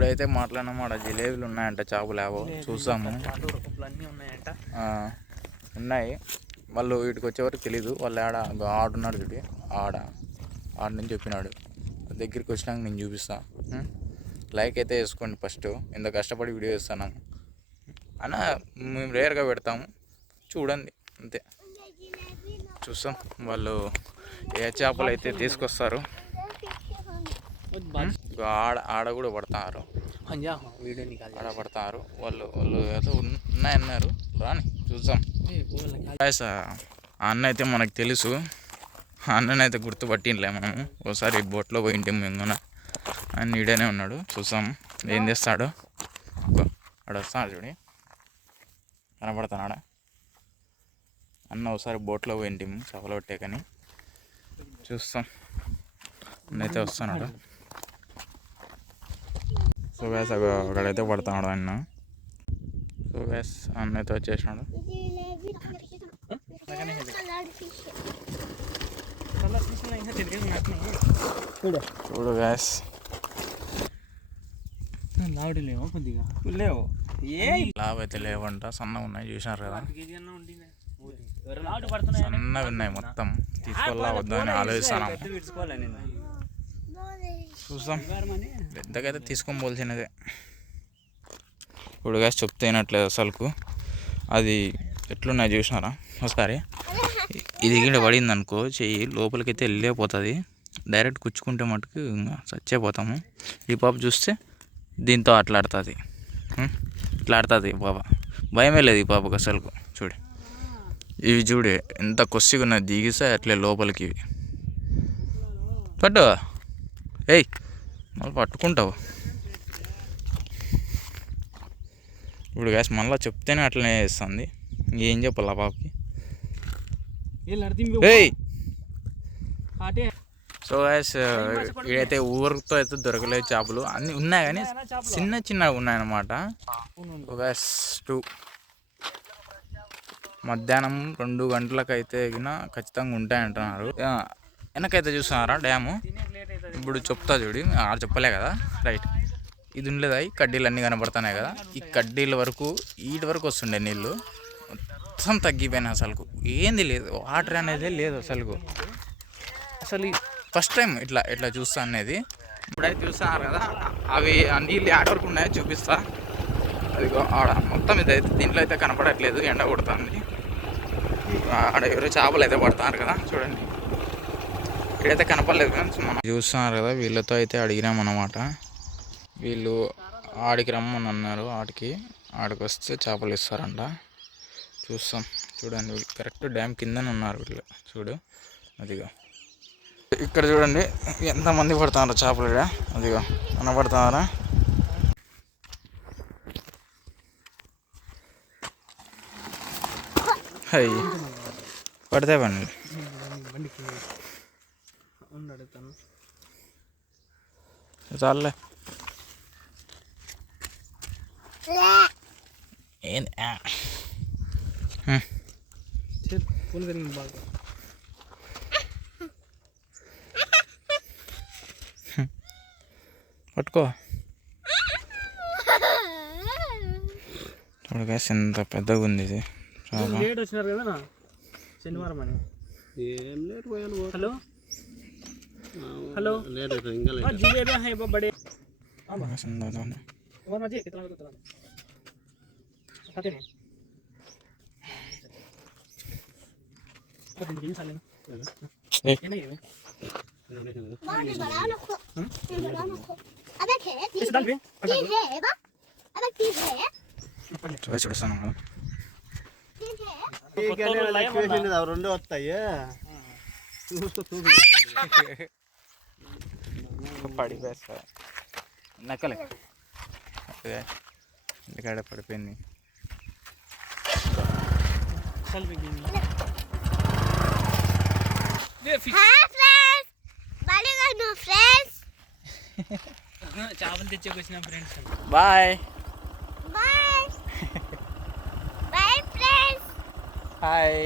ఇప్పుడైతే మాట్లాడినాము. ఆడ జిలేబీలు ఉన్నాయంట, చేపలు ఏవో చూసాము. ఉన్నాయి. వాళ్ళు వీటికి వచ్చేవరకు తెలీదు. వాళ్ళు ఆడున్నాడు చూడి, ఆడ నుంచి చెప్పినాడు. దగ్గరికి వచ్చినాక నేను చూపిస్తా. లైక్ అయితే వేసుకోండి ఫస్ట్. ఇంత కష్టపడి వీడియో చేస్తాను అన్న. మేము రేర్గా పెడతాము, చూడండి అంతే. చూస్తాం వాళ్ళు ఏ చేపలు అయితే తీసుకొస్తారు. ఆడ కూడా పడతారు, ఆడ పడతారు వాళ్ళు. ఏదో ఉన్నాయన్నారు, రాని చూద్దాం. అన్న అయితే మనకు తెలుసు, అన్ననైతే గుర్తుపట్టినలే మనము. ఒకసారి బోట్లో పోయింటే మేము ఆయన ఈడనే ఉన్నాడు. చూసాం ఏం చేస్తాడో. ఆడ వస్తాడు చూడి, కనపడతాడు అన్న. ఒకసారి బోట్లో పోయింటి చేపలు పట్టే, కానీ చూస్తాం. అన్నైతే వస్తున్నాడు. సో గ్యాస్ అక్కడైతే పడుతున్నాడు అన్న. సో గ్యాస్ అన్నైతే వచ్చేసినాడు. చూడు గ్యాస్, లాభ అయితే లేవంట, సన్నగా ఉన్నాయి. చూసినారు కదా, సన్నగా ఉన్నాయి మొత్తం. తీసుకోవాలా వద్దా అని ఆలోచిస్తాను. చూస్తాం, పెద్దగైతే తీసుకొని పోల్సినదే. ఇప్పుడు గ్యాస్ చెప్తేనట్లేదు అసలుకు. అది ఎట్లున్నాయి చూసినారా ఒకసారి. ఇది గిడ పడింది అనుకో, చెయ్యి లోపలికైతే వెళ్ళిపోతుంది. డైరెక్ట్ కుచ్చుకుంటే మటుకు ఇంకా చచ్చిపోతాము. ఈ పాప చూస్తే దీంతో అట్లాడుతుంది, ఇట్లా ఆడుతుంది పాప. భయమే లేదు ఈ పాపకు అసలుకు. చూడు ఇవి, చూడే ఎంత కొద్దిగా ఉన్నది. దిగిస్తే అట్లే లోపలికి ఇవి. పట్టు, ఏయ్ మళ్ళీ పట్టుకుంటావు. ఇప్పుడు గ్యాస్ మళ్ళీ చెప్తేనే అట్లనే చేస్తుంది. ఏం చెప్పాలి ఆ పాపకి. సో గ్యాస్ ఇదైతే ఊరితో అయితే దొరకలేదు చేపలు. అన్నీ ఉన్నాయి కానీ చిన్నగా ఉన్నాయన్నమాట. గ్యాస్ 2 మధ్యాహ్నం 2 గంటలకైతే ఖచ్చితంగా ఉంటాయంటున్నారు. వెనకైతే చూస్తున్నారా డ్యాము. ఇప్పుడు చెప్తా చూడి, చెప్పలే కదా, రైట్. ఇది ఉండలేదా, ఈ కడ్డీలు అన్నీ కనబడుతున్నాయి కదా, ఈ కడ్డీల వరకు వీటి వరకు వస్తుండే నీళ్ళు. మొత్తం తగ్గిపోయినాయి అసలుకు. ఏంది లేదు, వాటర్ అనేది లేదు అసలుకు. అసలు ఫస్ట్ టైం ఇట్లా చూస్తా అనేది. ఇప్పుడైతే చూస్తున్నారు కదా, అవి ఆ నీళ్ళు ఆడ వరకు ఉన్నాయో చూపిస్తా. అదిగో ఆడ మొత్తం ఇదైతే దీంట్లో అయితే కనపడట్లేదు, ఎండ కొడుతుంది. ఆడ ఎవరో చేపలు అయితే పడుతున్నారు కదా, చూడండి. ఇక్కడైతే కనపడలేదు కానీ మనం చూస్తున్నారు కదా. వీళ్ళతో అయితే అడిగినామన్నమాట. వీళ్ళు ఆడికి రమ్మని అన్నారు. ఆడికి వస్తే చేపలు ఇస్తారంట. చూస్తాం, చూడండి. వీళ్ళు కరెక్ట్ డ్యామ్ కిందనే ఉన్నారు వీళ్ళు. చూడు అదిగో ఇక్కడ చూడండి ఎంతమంది పడుతున్నారు చేపలు. ఇక్కడ అదిగో కనపడుతున్నారా. అయ్యి పడితే పండి చాలే. ఏంది పట్టుకో. చూడు గ్యాస్ ఎంత పెద్దగా ఉంది ఇది. లేట్ వచ్చినారు కదా శనివారం అని. హలో హలో జిలేబీ హై బడే చూస్తాను. రెండు వస్తాయి పడిపోయేస్తా నక్కలే. ఇంటికాడ పడిపోయింది. చేపలు తెచ్చేకొచ్చిన friends. Bye bye friends. Hi.